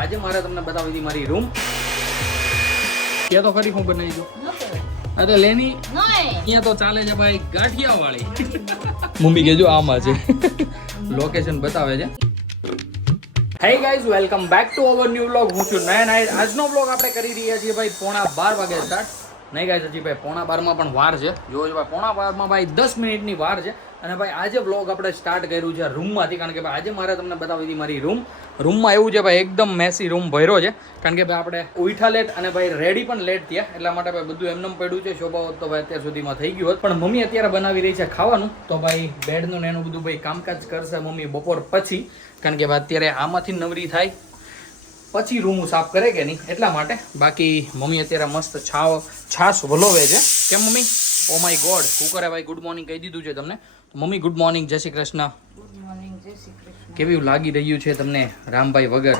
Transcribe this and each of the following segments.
આજે મારે તમને બતાવી હતી મારી રૂમ. કે તો ખરી હું બનાવી દઉં. અરે લેની અહીંયા તો ચાલે છે ભાઈ ગાંઠિયા વાળી. મમ્મી કેજો આમાં છે. લોકેશન બતાવે છે. Hey guys, welcome back to our new vlog. હું છું નયન આહિર. આજનો વ્લોગ આપણે કરી રહ્યા છીએ ભાઈ 12:15 વાગે સ્ટાર્ટ. નહીં ગાઈઝ, હજી ભાઈ 12:15 પણ વાર છે. જોજો ભાઈ 12:15 ભાઈ 10 મિનિટની વાર છે. અને ભાઈ આજે વ્લોગ આપણે સ્ટાર્ટ કર્યું છે રૂમમાંથી, કારણ કે ભાઈ આજે મારે તમને બતાવી હતી મારી રૂમમાં એવું છે ભાઈ એકદમ મેસી રૂમ ભર્યો છે, કારણ કે ભાઈ આપણે ઉઠા લેટ અને ભાઈ રેડી પણ લેટ થયા, એટલા માટે ભાઈ બધું એમનેમ પડ્યું છે. શોભા હોત તો ભાઈ અત્યાર સુધીમાં થઈ ગયું હોત, પણ મમ્મી અત્યારે બનાવી રહી છે ખાવાનું, તો ભાઈ બેડનું ને એનું બધું ભાઈ કામકાજ કરશે મમ્મી બપોર પછી, કારણ કે ભાઈ અત્યારે આમાંથી નવરી થાય પછી રૂમ સાફ કરે કે નહીં એટલા માટે. બાકી મમ્મી અત્યારે મસ્ત છાશ વલોવે છે. કેમ મમ્મી? ઓ માય ગોડ, કુકરે ભાઈ ગુડ મોર્નિંગ કહી દીધું છે તમને. મમ્મી ગુડ મોર્નિંગ, જય શ્રી કૃષ્ણ. ગુડ મોર્નિંગ, જય શ્રી કૃષ્ણ. કેવું લાગી રહ્યું છે તમને રામભાઈ વગર?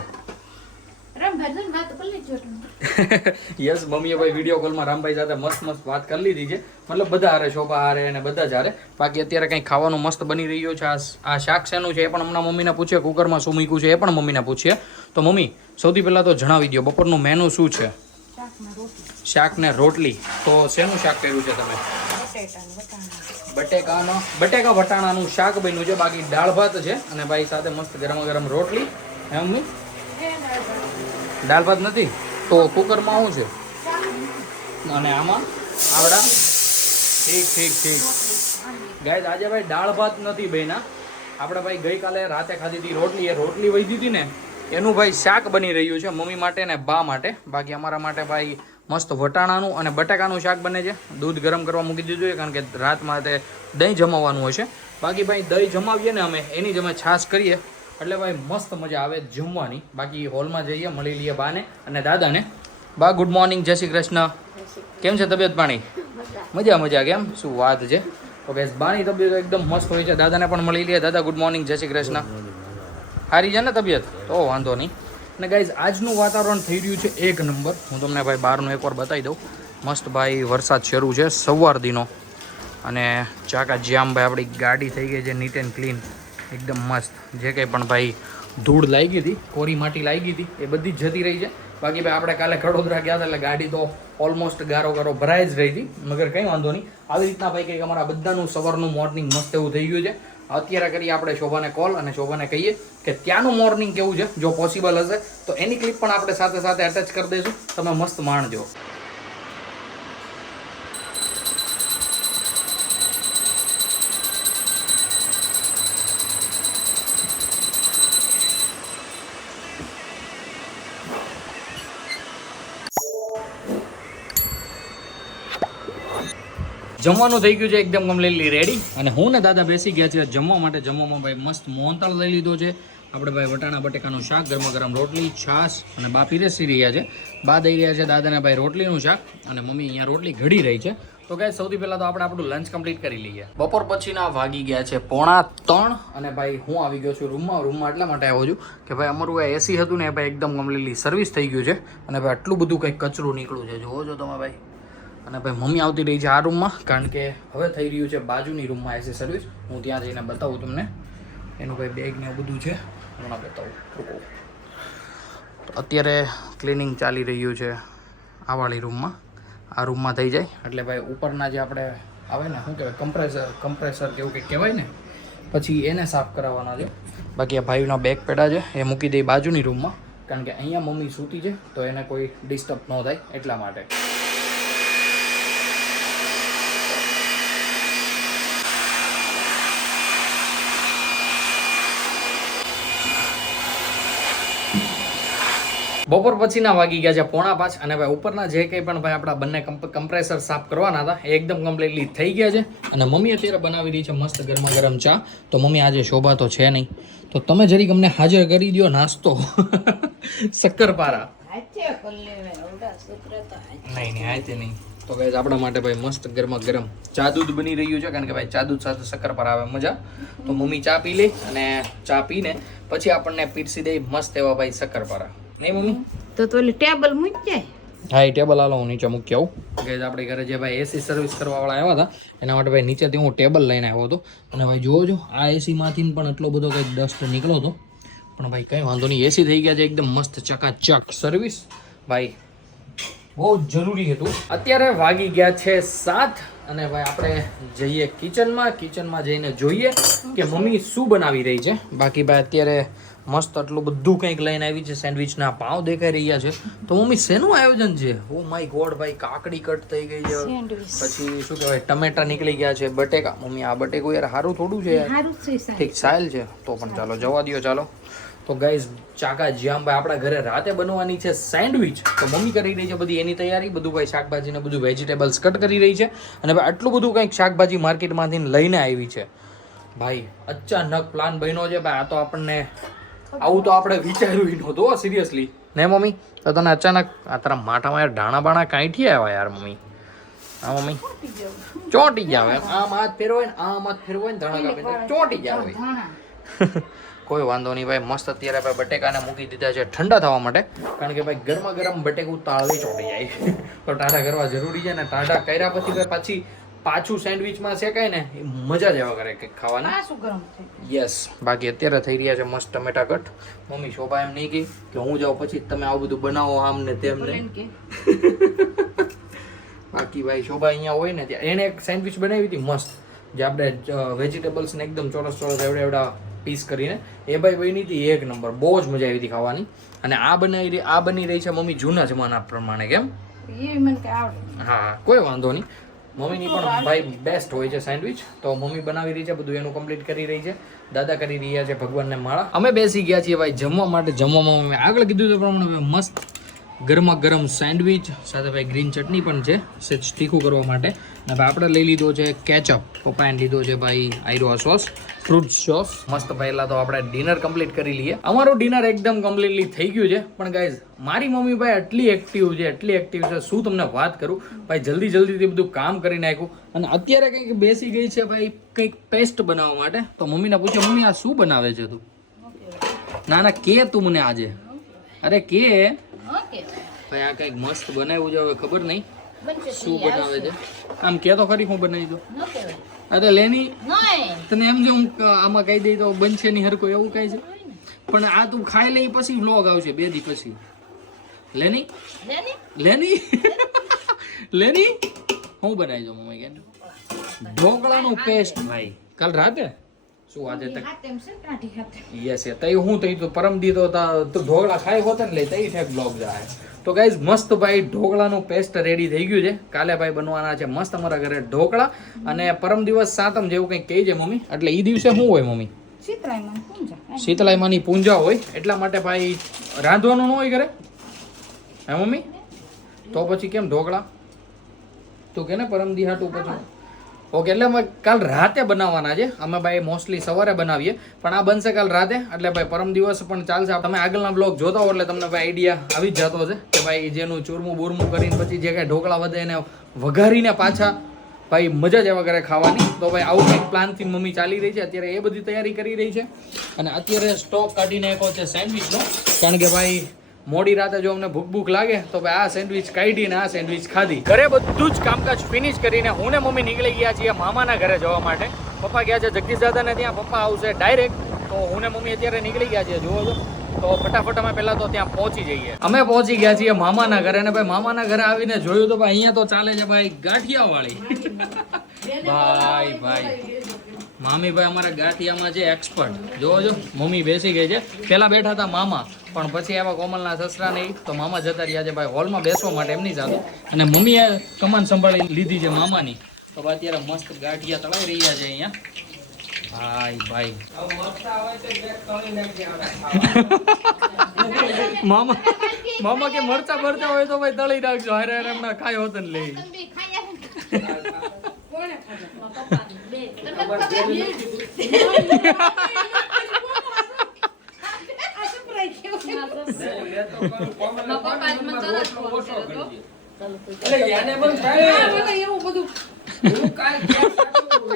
રામભાઈ વાત કરી લીધી છે. યસ, મમ્મીએ ભાઈ વિડીયો કોલમાં રામભાઈ સાથે મસ્ત વાત કરી લીધી છે, મતલબ બધા હારે, શોભા હારે અને બધા જ હારે. બાકી અત્યારે કંઈ ખાવાનું મસ્ત બની રહ્યું છે. આ શાક શેનું છે એ પણ હમણાં મમ્મીને પૂછીએ, કુકરમાં શું મૂક્યું છે એ પણ મમ્મીને પૂછીએ. તો મમ્મી સૌથી પહેલાં તો જણાવી દો બપોરનું મેનુ શું છે? શાક ને રોટલી. તો શેનું શાક કર્યું છે તમે? બટેકા વટાણાનું શાક બન્યું છે. બાકી દાળ ભાત છે અને ભાઈ સાથે મસ્ત ગરમ ગરમ રોટલી. એમ મમ્મી? દાળ ભાત નથી તો કુકરમાં શું છે? અને આમાં આવડા. ઠીક ગાઈસ, આજે ભાઈ દાળ ભાત નથી બન્યા. આપણે ભાઈ ગઈકાલે રાતે ખાધી હતી રોટલી, એ રોટલી વહી દીધી ને એનું ભાઈ શાક બની રહ્યું છે મમ્મી માટે ને બા માટે. બાકી અમારા માટે ભાઈ મસ્ત વટાણાનું અને બટાકાનું શાક બને છે. દૂધ ગરમ કરવા મૂકી દીધું છે, કારણ કે રાતમાં તે દહીં જમાવવાનું હશે. બાકી ભાઈ દહીં જમાવીએ ને અમે એની જ અમે છાશ કરીએ, એટલે ભાઈ મસ્ત મજા આવે જમવાની. બાકી હોલમાં જઈએ, મળી લઈએ બાને અને દાદાને. બા ગુડ મોર્નિંગ, જય શ્રી કૃષ્ણ. કેમ છે તબિયત પાણી? મજા કેમ? શું વાત છે. તો ગાઈસ બાની તબિયત એકદમ મસ્ત હોય છે. દાદાને પણ મળી લઈએ. દાદા ગુડ મોર્નિંગ, જય શ્રી કૃષ્ણ. સારી છે ને તબિયત? તો વાંધો નહીં. અને ગાઈઝ આજનું વાતાવરણ થઈ રહ્યું છે એક નંબર. હું તમને ભાઈ બહારનું એકવાર બતાવી દઉં. મસ્ત ભાઈ વરસાદ શરૂ છે સવારથીનો. અને ચાકા જામ ભાઈ આપણી ગાડી થઈ ગઈ છે નીટ એન્ડ ક્લીન, એકદમ મસ્ત. જે કંઈ પણ ભાઈ ધૂળ લાગી હતી, કોરી માટી લાગી હતી, એ બધી જ જતી રહી છે. બાકી ભાઈ આપણે કાલે ખડોદરા ગયા હતા એટલે ગાડી તો ઓલમોસ્ટ ગારો ભરાઈ જ રહી હતી, મગર કંઈ વાંધો નહીં. આવી રીતના ભાઈ કંઈક અમારા બધાનું સવારનું મોર્નિંગ મસ્ત એવું થઈ ગયું છે. અત્યારે કરીએ આપણે શોભાને કોલ અને શોભાને કહીએ કે ત્યાંનું મોર્નિંગ કેવું છે. જો પોસિબલ હશે તો એની ક્લિપ પણ આપણે સાથે સાથે અટેચ કરી દઈશું, તમે મસ્ત માણજો. જમવાનું થઈ ગયું છે એકદમ કમ્પ્લીટલી રેડી, અને હું ને દાદા બેસી ગયા છે જમવા માટે. જમવામાં ભાઈ મસ્ત મોહનતાળ લઈ લીધો છે આપણે ભાઈ, વટાણા બટેકાનું શાક, ગરમા ગરમ રોટલી, છાશ, અને બા પીરસી રહ્યા છે. બા દઈ રહ્યા છે દાદાને ભાઈ રોટલીનું શાક, અને મમ્મી અહીંયા રોટલી ઘડી રહી છે. તો ગાઈસ સૌથી પહેલાં તો આપણે આપણું લંચ કમ્પ્લીટ કરી લઈએ. બપોર પછીના વાગી ગયા છે 2:45, અને ભાઈ હું આવી ગયો છું રૂમમાં એટલા માટે આવ્યો છું કે ભાઈ અમારું આ એસી હતું ને એ ભાઈ એકદમ કમ્પ્લીટલી સર્વિસ થઈ ગયું છે, અને ભાઈ આટલું બધું કંઈક કચરું નીકળ્યું છે, જોવો છો તમે ભાઈ. અને ભાઈ મમ્મી આવતી રહી છે આ રૂમમાં, કારણ કે હવે થઈ રહ્યું છે બાજુની રૂમમાં એસી સર્વિસ. હું ત્યાં જઈને બતાવું તમને. એનું ભાઈ બેગ ને એવું બધું છે, હમણાં બતાવું. અત્યારે ક્લિનિંગ ચાલી રહ્યું છે આ વાળી રૂમમાં. આ રૂમમાં થઈ જાય એટલે ભાઈ ઉપરના જે આપણે આવે ને શું કહેવાય, કમ્પ્રેસર કે એવું કંઈક કહેવાય ને, પછી એને સાફ કરાવવાના છે. બાકી આ ભાઈના બેગ પેડા છે એ મૂકી દઈ બાજુની રૂમમાં, કારણ કે અહીંયા મમ્મી સૂતી છે તો એને કોઈ ડિસ્ટર્બ ન થાય એટલા માટે. બપોર પછીના વાગી ગયા છે 4:45, અને ભાઈ ઉપરના જે કંઈ પણ ભાઈ આપણા બંને કમ્પ્રેસર સાફ કરવાના હતા એ એકદમ કમ્પ્લીટલી થઈ ગયા છે. અને મમ્મી અત્યારે બનાવી રહી છે મસ્ત ગરમા ગરમ ચા. તો મમ્મી આજે શોભા તો છે નહીં, તો તમે જરીક અમને હાજર કરી દો નાસ્તો. શક્કરપારા નહીં હાથે નહીં. તો ગાઈસ આપણા માટે ભાઈ મસ્ત ગરમા ગરમ ચા દૂધ બની રહ્યું છે, કારણ કે ભાઈ ચા દૂધ સાથે શક્કરપારા આવે મજા. તો મમ્મી ચા પી લે, અને ચા પીને પછી આપણને પીરસી દે મસ્ત એવા ભાઈ શક્કરપારા. નહીં મમ્મી? તો ઓલી ટેબલ મૂકી જાય. હા, એ ટેબલ હાલો હું નીચે મૂકી આવું. ગાઈસ આપણે ઘરે જે ભાઈ એસી સર્વિસ કરવા વાળા આવ્યા હતા એના માટે ભાઈ નીચેથી હું ટેબલ લઈને આવ્યો હતો. અને ભાઈ જોવો છો આ એસી માંથી પણ એટલો બધો કંઈક ડસ્ટ નીકળ્યો હતો, પણ ભાઈ કંઈ વાંધો નહીં, એસી થઈ ગયા છે એકદમ મસ્ત ચકાચક. સર્વિસ ભાઈ બહુ જ જરૂરી હતું. અત્યારે વાગી ગયા છે 7 અને ભાઈ આપણે જઈએ કિચનમાં જઈને જોઈએ કે મમ્મી શું બનાવી રહી છે. બાકી ભાઈ અત્યારે મસ્ત આટલું બધું કંઈક લઈને આવી છે. સેન્ડવિચના પાવ દેખાઈ રહ્યા છે. તો મમ્મી શેનું આયોજન છે? ઓ માય ગોડ ભાઈ, કાકડી કટ થઈ ગઈ છે, પછી શું કહેવાય ટમેટા નીકળી ગયા છે, બટેકા. મમ્મી આ બટેકો યાર સારું થોડું છે યાર, ઠીક સાયલ છે તો પણ ચાલો જવા દો. ચાલો તો ગાઈઝ ચાકા જ્યામ ભાઈ આપણા ઘરે રાતે બનવાની છે સેન્ડવિચ. તો મમ્મી કરી રહી છે બધી એની તૈયારી, બધું ભાઈ શાકભાજી ને બધું વેજીટેબલ્સ કટ કરી રહી છે. અને ભાઈ આટલું બધું કંઈક શાકભાજી માર્કેટમાંથી લઈને આવી છે. ભાઈ અચાનક પ્લાન બન્યો છે ભાઈ. આ તો આપણને આવું તો આપણે વિચાર્યું નહોતું સિરિયસલી ને મમ્મી. તો તને અચાનક આ તારા માથામાં યાર ઢાણા બાણા કાંઈથી આવ્યા યાર મમ્મી? હા મમ્મી ચોંટી જાવ એમ, આમ હાથ ફેરવાય ને આમ હાથ ફેરવાય ને ધાણા કાપીને ચોંટી જાવ. કોઈ વાંધો નહીં ભાઈ, મસ્ત અત્યારે ભાઈ બટેકાને મૂકી દીધા છે ઠંડા થવા માટે, કારણ કે ભાઈ ગરમા ગરમ બટેકું તાળવી ચોટી જાય તો ટાઢા કરવા જરૂરી છે ને. ટાઢા કર્યા પછી પાછું સેન્ડવિચમાં શેકાય ને એ મજા જ એવા કરે કે ખાવાની. યસ બાકી અત્યારે થઈ રહ્યા છે મસ્ત ટમેટા કટ. મમ્મી શોભા એમ નહીં કે હું જાઉં પછી તમે આવું બધું બનાવો આમ ને તેમ ને. બાકી ભાઈ શોભા અહીંયા હોય ને ત્યાં એણે એક સેન્ડવિચ બનાવી હતી મસ્ત, જે આપણે વેજીટેબલ્સ ને એકદમ ચોરસ એવડા પીસ કરીને એ ભાઈ બની હતી એક નંબર. બહુ જ મજા આવી હતી ખાવાની. અને આ બની રહી છે મમ્મી જૂના જમાના પ્રમાણે. કેમ? હા કોઈ વાંધો નહીં, મમ્મીની પણ ભાઈ બેસ્ટ હોય છે સેન્ડવિચ. તો મમ્મી બનાવી રહી છે બધું, એનું કમ્પ્લીટ કરી રહી છે. દાદા કરી રહ્યા છે ભગવાનને માળા. અમે બેસી ગયા છીએ ભાઈ જમવા માટે. જમવામાં મેં આગળ કીધું તે પ્રમાણે મસ્ત ગરમા ગરમ સેન્ડવિચ સાથે ભાઈ ગ્રીન ચટણી પણ છે સેજ તીખું કરવા માટે. અને ભાઈ આપણે લઈ લીધો છે કેચઅપ, પપ્પાએ લીધો છે ભાઈ આયરો સોસ, ફ્રૂટ સોસ. મસ્ત પહેલા તો આપણે ડિનર કમ્પ્લીટ કરી લઈએ. અમારું ડિનર એકદમ કમ્પ્લીટલી થઈ ગયું છે. પણ ગાઈઝ મારી મમ્મી ભાઈ એટલી એક્ટિવ છે શું તમને વાત કરું ભાઈ. જલ્દીથી બધું કામ કરી નાખ્યું અને અત્યારે કંઈક બેસી ગઈ છે ભાઈ કંઈક પેસ્ટ બનાવવા માટે. તો મમ્મીને પૂછે મમ્મી આ શું બનાવે છે તું? ના કે તું મને આજે અરે કે ભાઈ આ કંઈક મસ્ત બનાવ્યું છે, હવે ખબર નહીં શું બનાવે છે. આમ કે તો ખરી હું બનાવી દઉં. અરે લેની તને એમ જે હું આમાં કહી દઈ તો બનશે નહીં હરકો એવું કઈ છે. પણ આ તું ખાઈ લઈ પછી વ્લોગ આવશે 2 દી પછી. લેની હું બનાવી દઉં મમ્મી કે ઢોકળાનું પેસ્ટ ભાઈ કાલ રાતે શું આજે તક યસ તઈ હું તઈ તો પરમ દી તો ઢોકળા ખાઈ હોત ને લે તઈ ઠેક બ્લોગ જાય. તો ગાઈઝ મસ્ત ભાઈ ઢોકળાનું પેસ્ટ રેડી થઈ ગયું છે. કાલે ભાઈ બનવાના છે મસ્ત અમારા ઘરે ઢોકળા. અને પરમ દિવસ સાતમ જેવું કંઈક કહે છે મમ્મી, એટલે એ દિવસે શું હોય મમ્મી? શીતળાઈમાની પૂંજા હોય, એટલા માટે ભાઈ રાંધવાનું ન હોય ઘરે. હે મમ્મી? તો પછી કેમ ઢોકળા તું કે ને પરમ દી હાટું પછી? ઓકે એટલે અમે કાલ રાતે બનાવવાના છે. અમે ભાઈ મોસ્ટલી સવારે બનાવીએ પણ આ બનશે કાલ રાતે. એટલે ભાઈ પરમ દિવસ પણ ચાલશે. તમે આગળના બ્લોગ જોતા હો એટલે તમને ભાઈ આઈડિયા આવી જ જતો છે કે ભાઈ જેનું ચૂરમું બુરમું કરીને પછી જે કાંઈ ઢોકળા વધે એને વઘારીને પાછા ભાઈ મજા જ એવા કરે ખાવાની. તો ભાઈ આવું કંઈક પ્લાનથી મમ્મી ચાલી રહી છે અત્યારે, એ બધી તૈયારી કરી રહી છે. અને અત્યારે સ્ટોક કાઢી નાખ્યો છે સેન્ડવિચનો, કારણ કે ભાઈ મોડી રાતે જો અમને ભૂખ લાગે તો ભાઈ આ સેન્ડવિચ કાઢીને આ સેન્ડવિચ ખાધી. ઘરે બધું જ કામકાજ ફિનિશ કરીને હું ને મમ્મી નીકળી ગયા છીએ મામાના ઘરે જવા માટે. પપ્પા ગયા છે જગદીશ દાદાને ત્યાં, પપ્પા આવશે ડાયરેક્ટ. તો હું ને મમ્મી અત્યારે નીકળી ગયા છીએ, જુઓ તો ફટાફટ અમે પહેલા તો ત્યાં પહોંચી જઈએ. અમે પહોંચી ગયા છીએ મામાના ઘરે. અને ભાઈ મામાના ઘરે આવીને જોયું તો ભાઈ અહીંયા તો ચાલે છે ભાઈ ગાંઠિયા વાળી. ભાઈ મામી ભાઈ અમારા ગાંઠિયામાં છે એક્સપર્ટ. જોવો મમ્મી બેસી ગઈ છે. પહેલા બેઠા હતા મામા, પણ પછી આવા કોમલના સસરા નહીં તો મામા જતા રહ્યા છે ભાઈ હોલમાં બેસવા માટે એમની સાથે. અને મમ્મીએ કમાન સંભાળી લીધી છે મામાની. તો અત્યારે મસ્ત ગાંઠિયા તળાઈ રહ્યા છે અહીંયા. ભાઈ મામા કે મરચા હોય તો ભાઈ તળી નાખજો. હારે એમના ખાય હોત ને લઈ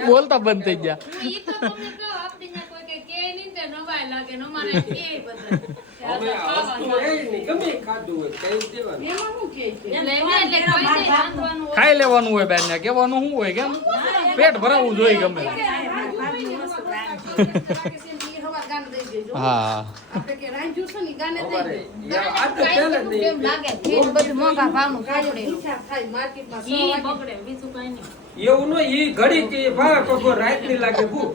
બોલતા બંધ થઈ ગયા. ખાઈ લેવાનું હોય બેન ને કેવાનું શું હોય, કેમ પેટ ભરાવું જોઈએ ગમે. હા આપણે કે રાંધ્યું છે ને ગાને થઈ અમારે ગયું. આ તો ચાલે જ નહીં. કેમ લાગે ઘી બધું મોંઘા ભાવનું ખાવડે એવું ન ઈ ઘડી કે ભાવે પગો રાત ની લાગે ભૂ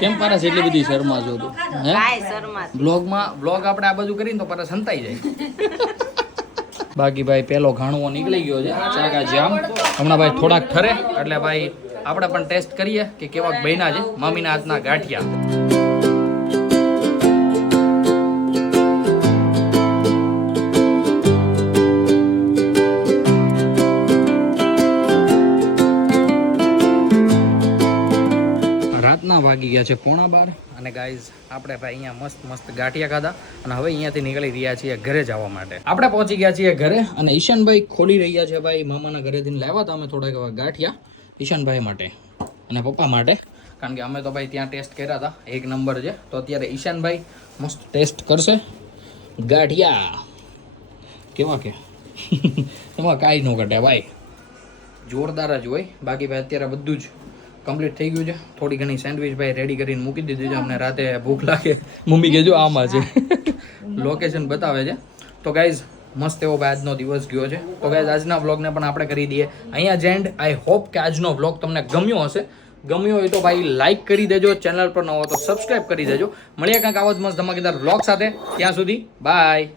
કેમ પારસ એટલી બધી શર્મા જો તું હે કાય શર્મા બ્લોગ આપણે આ બધું કરીને તો પારસ સંતાઈ જાય બાકી ભાઈ પેલો ઘાણવો નીકળી ગયો છે ચાકા જામ હમણાં ભાઈ થોડાક ઠરે એટલે ભાઈ આપણે પણ ટેસ્ટ કરીએ કે કેવાક બન્યા છે મમ્મીના હાથના ગાંઠિયા રાતના વાગી ગયા છે 11:15 અને ગાઈઝ આપણે ભાઈ અહીંયા મસ્ત મસ્ત ગાંઠિયા ખાધા અને હવે અહીંયાથી નીકળી રહ્યા છીએ ઘરે જવા માટે આપણે પહોંચી ગયા છીએ ઘરે અને ઈશાનભાઈ ખોલી રહ્યા છે ભાઈ મામાના ઘરેથી લાવ્યા હતા અમે થોડાક એવા ગાંઠિયા ઈશાનભાઈ માટે અને પપ્પા માટે કારણ કે અમે તો ભાઈ ત્યાં ટેસ્ટ કર્યા હતા એક નંબર છે તો અત્યારે ઈશાનભાઈ મસ્ત ટેસ્ટ કરશે ગાંઠિયા કેવા કે એમાં કાંઈ ન ઘટે ભાઈ જોરદાર જ હોય બાકી ભાઈ અત્યારે બધું જ કમ્પ્લીટ થઈ ગયું છે થોડી ઘણી સેન્ડવિચ ભાઈ રેડી કરીને મૂકી દીધી છે અમને રાતે ભૂખ લાગે મમ્મી કહેજો આમાં છે લોકેશન બતાવે છે તો ગાઈઝ મસ્ત એવો ભાઈ આજનો દિવસ ગયો છે તો ગાઈઝ આજના વ્લોગને પણ આપણે કરી દઈએ અહીંયા જ એન્ડ આઈ હોપ કે આજનો વ્લોગ તમને ગમ્યો હશે ગમ્યો હોય તો ભાઈ લાઈક કરી દેજો ચેનલ પર ન હો તો સબસ્ક્રાઈબ કરી દેજો મળીએ કાંઈક આવો જ મસ્ત ધમાકેદાર વ્લોગ સાથે ત્યાં સુધી બાય